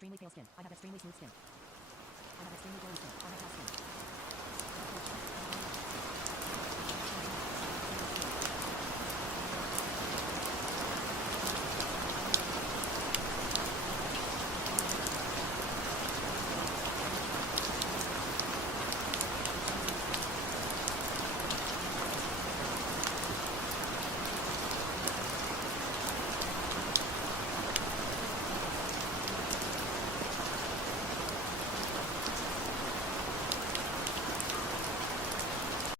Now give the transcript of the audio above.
Extremely pale skin. I have extremely smooth skin. I have extremely glowy skin. I have pale skin. I have cold skin. I have